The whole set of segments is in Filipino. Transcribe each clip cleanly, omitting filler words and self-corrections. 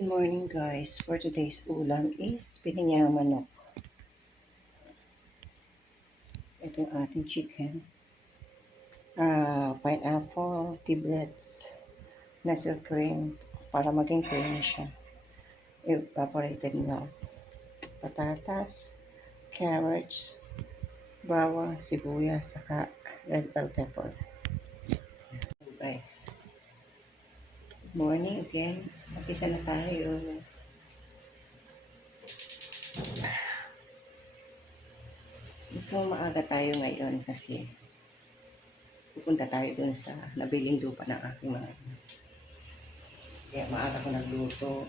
Good morning guys. For today's ulam is pininyang manok. Ito yung ating chicken. Pineapple, giblets, nestle cream para maging creamy siya. Evaporated milk. Patatas, carrots, bawang, sibuyas, saka red bell pepper. So guys, good morning again. Napisa na tayo. So maaga tayo ngayon kasi pupunta tayo dun sa nabiling lupa ng aking mga ina. Kaya maaga ko nagluto,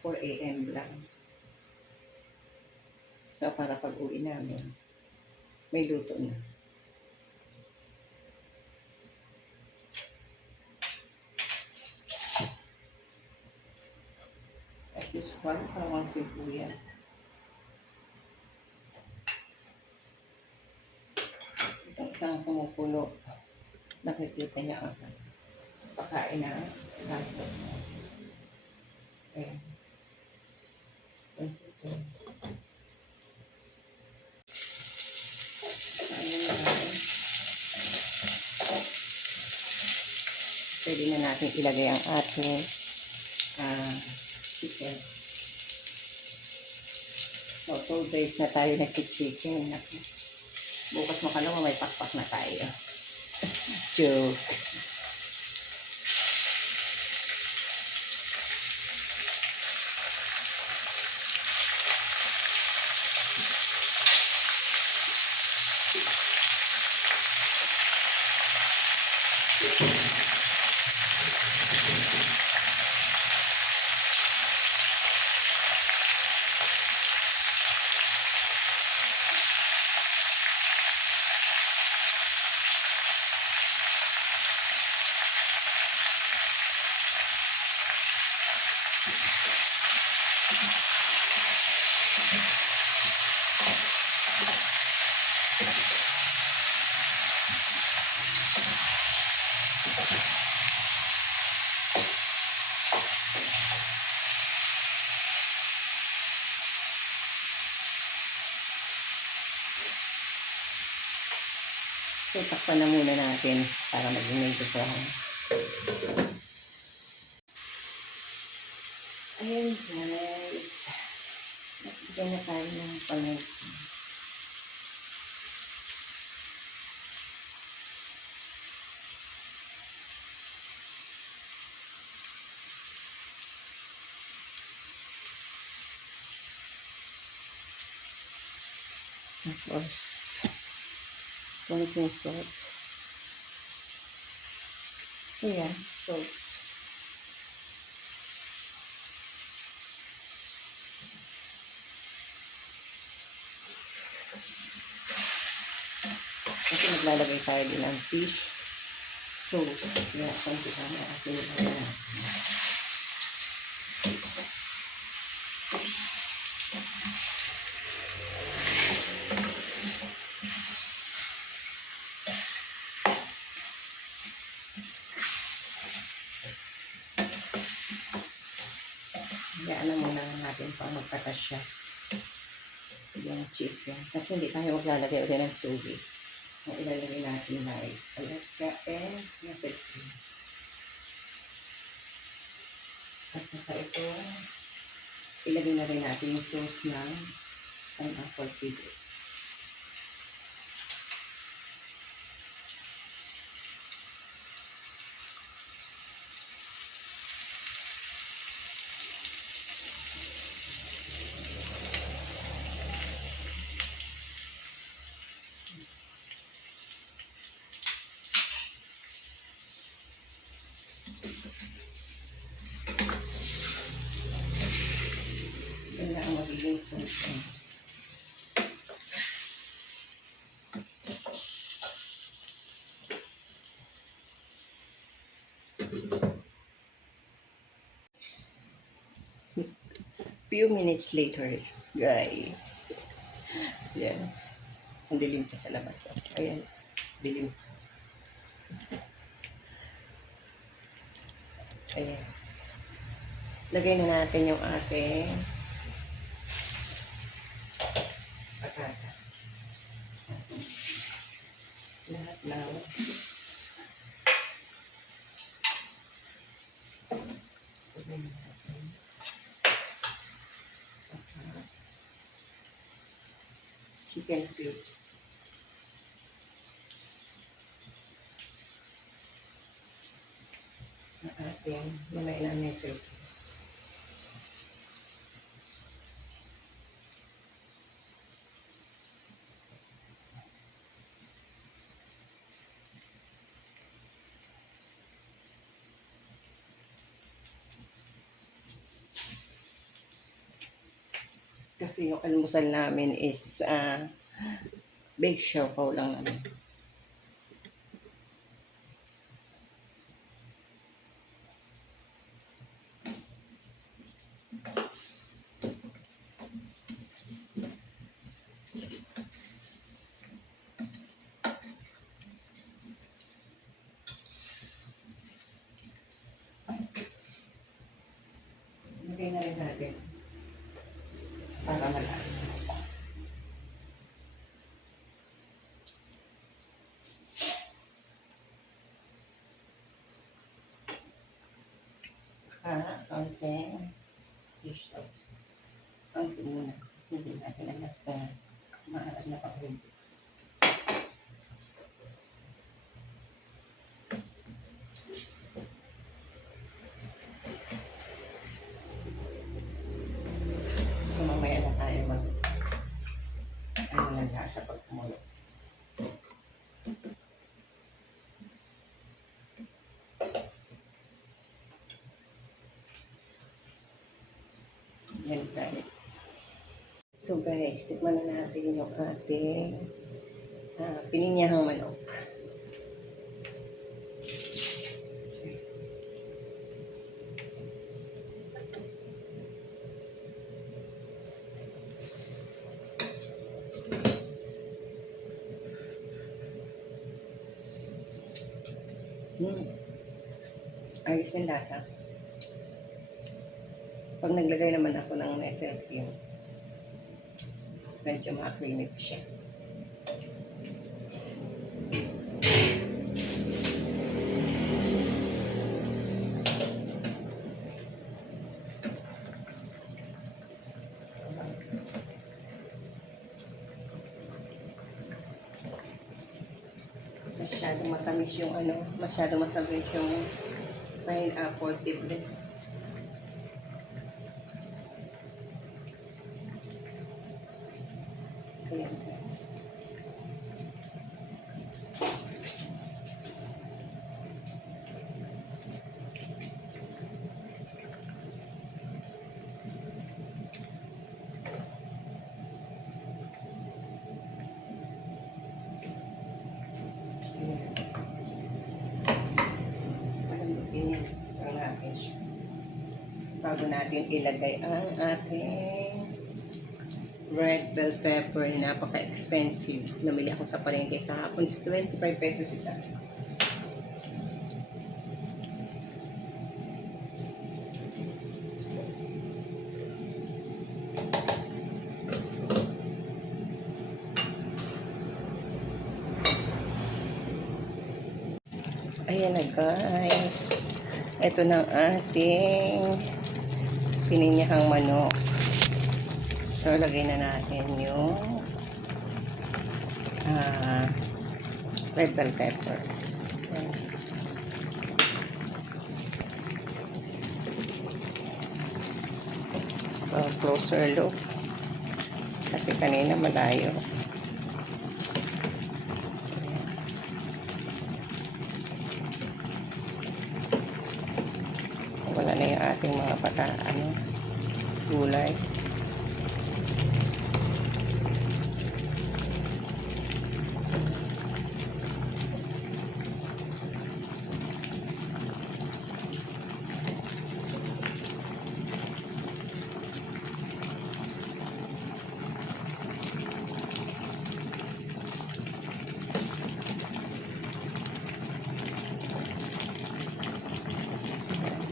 4 a.m. lang. So para pag uwi namin, may luto na. At this one, parang sibuyas. Itong isang kumukulo, nakikita niya ako. Pakain na, lasto. Ayan. Pwede na natin ilagay ang ating chicken. So, 2 days na tayo nag-chicken. Bukas makalawa may pakpak na tayo. Joke. So, takpan na muna natin para maging medyo brown. Ayan guys. Nagbigyan na tayo ng paminta. Tapos, konting salt. Ayan, salt. Kasi maglalagay tayo din ng fish sauce. Kaya, konti kami asin na yan. Hayaan na muna natin para magkatas siya. Yung chicken. Kasi hindi tayo maglalagay ulit ng tubig. Ang ilalagay natin guys, Alaska and nestle cream. At saka ito, ilagay na rin natin yung sauce ng pineapple giblets. Yan na ang magiging sauce. Few minutes later, guys. Yan. Ang dilim pa sa labas. Ayan. Dilim. Ayan. Lagay na natin yung ating patatas. Lahat na. Sabihin natin. Saka chicken cubes. Na ating nilagay na nesel. Kasi yung almusal namin is baked siopaw lang namin. Lagay na rin natin para malasa. Kaunting fish sauce. Kaunti muna kasi hindi natin alam kung maalat na pa-rin. So mamaya na tayo ano lang lasa pag kumulo. Yan guys. So guys, tikman na natin yung ating pininyahang manok. Ayos ng lasa. Pag naglagay naman ako ng nestle cream, medyo ma-creamy pa siya. Masyadong matamis yung masyadong masabi yung pineapple tablets. Ayan guys. Bago natin ilagay ang ating red bell pepper na napaka-expensive. Namili ako sa palengke kahapon, 25 pesos isa. Ayan na guys. Ito na ating pininyahang manok. So, lagay na natin yung red bell pepper. So, closer look. Kasi kanina malayo. Wala na yung ating mga gulay.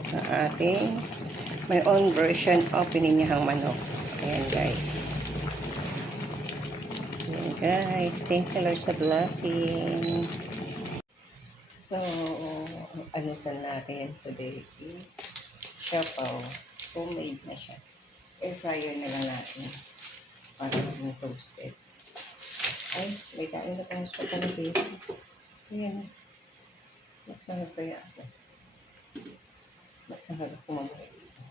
Ang ating My own version of pininyahang manok. Ayan guys. Ayan guys. Thank you Lord sa blessing. So, ang alusan natin today is siapaw. Homemade na siya. Air fryer na lang natin. Para maging toasted. Ay, may kain na pang spot na dito. Ayan. Magsarap kaya ako. Magsarap ako mamaya dito.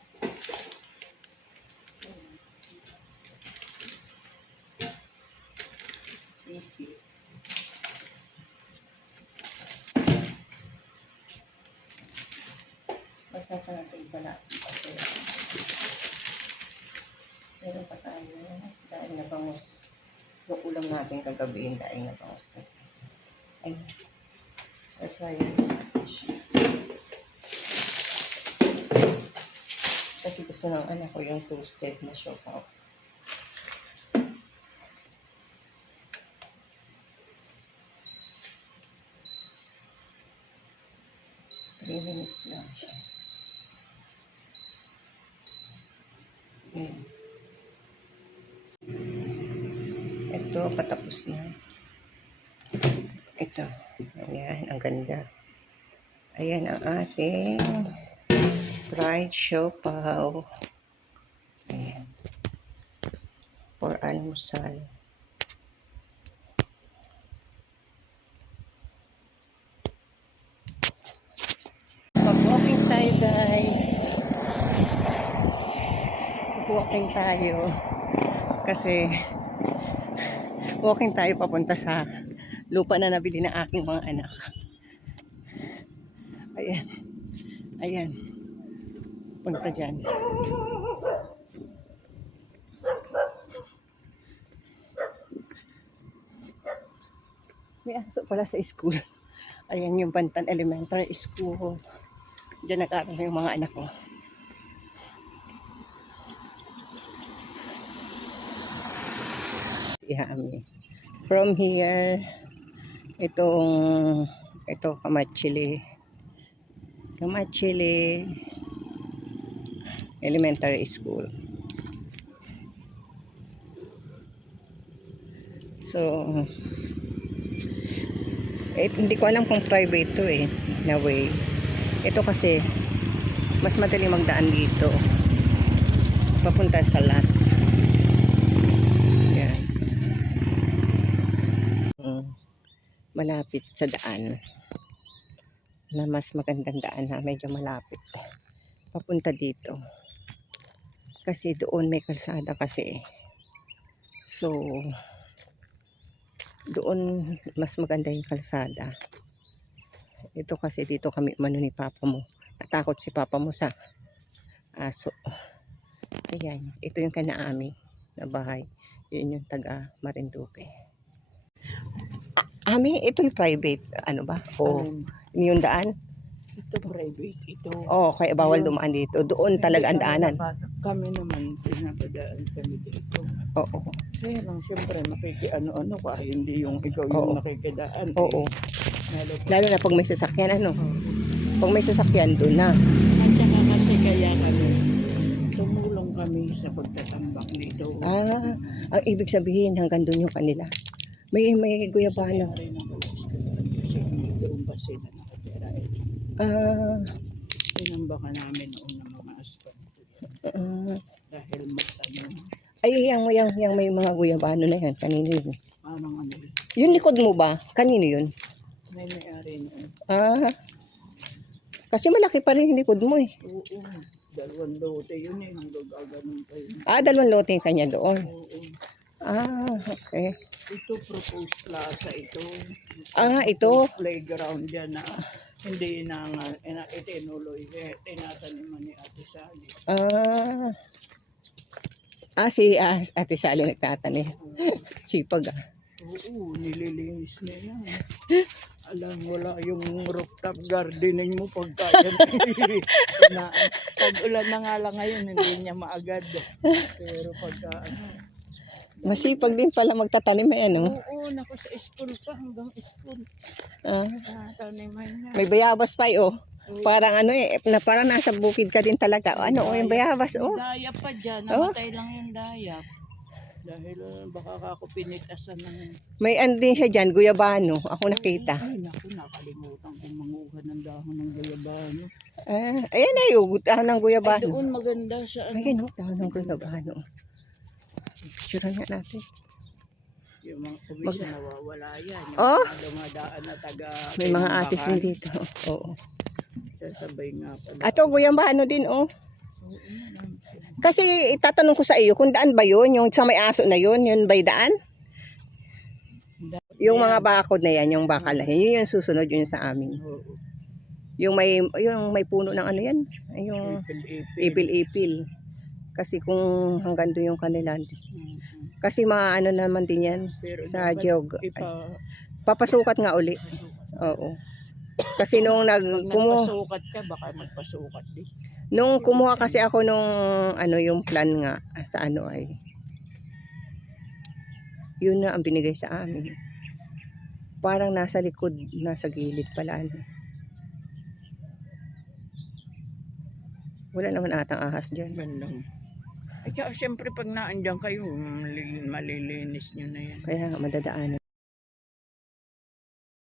Easy. Magsasarapin pala kasi meron pa tayo dahil na bangus. Yung ulam natin kagabi yung dahil na bangus kasi. Ayun. Air fryer natin siya. Kasi gusto ng anak ko yung toasted na siopaw. 3 minutes lang siya. Ayan. Ito, patapos na. Ito. Ayan, ang ganda. Ayan ang ating fried siopaw. Ayan. For almusal. Mag-walking tayo guys. Walking tayo. Kasi walking tayo papunta sa lupa na nabili ng aking mga anak. Ayan. Ayan. Punta dyan. May aso pala sa school. Ayan yung Bantan Elementary School. Diyan nag-aaral yung mga anak ko. Ihami. From here, ito Kamachili Elementary School. So, hindi ko alam kung private to na way. Ito kasi, mas madali magdaan dito. Papunta sa lot. Yan. Malapit sa daan. Na mas magandang daan na medyo malapit. Papunta dito. Kasi doon may kalsada kasi. So, doon mas maganda yung kalsada. Ito kasi dito kami umano ni papa mo. Natakot si papa mo sa aso. Ayan, ito yung kanaami na bahay. Yun yung taga Marinduque. Ami, ito yung private, ano ba? O yung daan? Ito private, ito. Oh, kaya bawal dumaan dito. Doon talaga ang daanan. Kami naman, pinapadaan kami dito. Oo. Kaya lang, siyempre, ano ka, hindi yung ikaw yung nakikidaan. Oo. Lalo na pag may sasakyan, ano? Pag may sasakyan, doon na. At saka kasi kaya kami, tumulong kami sa pagtatambak dito. Ah, ang ibig sabihin, hanggang doon yung kanila. May guyabano. Kasi doon pa sila nakatira. Tinambakan namin noon ng mga aspan. Dahil Ay, yung may mga guyabano na yan. Kanino yun? parang ano, Yung likod mo ba? Kanino yun? may-ari noon. Kasi malaki pa rin yung likod mo eh. Oo, 2 lote yun hanggang gaganon pa yun. 2 lote yung kanya doon. Oo. Okay. Ito proposed plaza ito. Ito. Playground dyan na hindi na itinuloy. Tinataniman ni Ate Sally. Si Ate Sally nagtatanim. Sipag Oo, nililinis niya yan. Alam, wala yung rooftop gardening mo pagka yan. Pag-ulan na nga lang ngayon, hindi niya maagad. Pero pagka masipag din pala magtatanim ano? Oo, naku sa school pa hanggang school. Taniman niya. May bayabas pa Parang ano na parang nasa bukid ka din talaga. Ano, yung bayabas, May oh. dayap pa dyan. Oh. Namatay lang yung dayap. Dahil baka ako pinitasan ng... May ano din siya dyan, guyabano. Ako nakita. Ay, naku, nakalimutan kong manguha ng dahon ng guyabano. Ayan ay, dahon ng Ay, guyabano. doon maganda sa ano. Ayan, dahon ng guyabano. Picture nga natin. Yung mga kubis na nawawala yan. Yung Oh. mga dumadaan na taga... May mga atis Pinambakan. din dito. Oo. Sasabay nga pala. Ato, guyabano din, oh. Oo, marami sila. Kasi itatanong ko sa iyo, kung daan ba yun? Yung sa may aso na yun ba'y daan? Yung mga bakod na yan, yung bakal na yan, yun yung susunod yun sa amin. Oo. Yung may puno ng ano yan, yung Ipil-ipil. ipil-ipil. Kasi kung hanggang doon yung kanila. Mhm. Kasi maano naman din yan Pero sa dapat papasukat nga uli. Oo. Kasi nung Pag nagpasukat ka, baka magpasukat din. nung kumuha kasi ako nung ano yung plan nga sa ano ay yun na ang binigay sa amin. Parang nasa likod, nasa gilid pala ano. Wala naman atang ahas dyan. Bandang. Ay, kaya siyempre pag naandyan kayo, malilinis nyo na yan. Kaya nga madadaanan.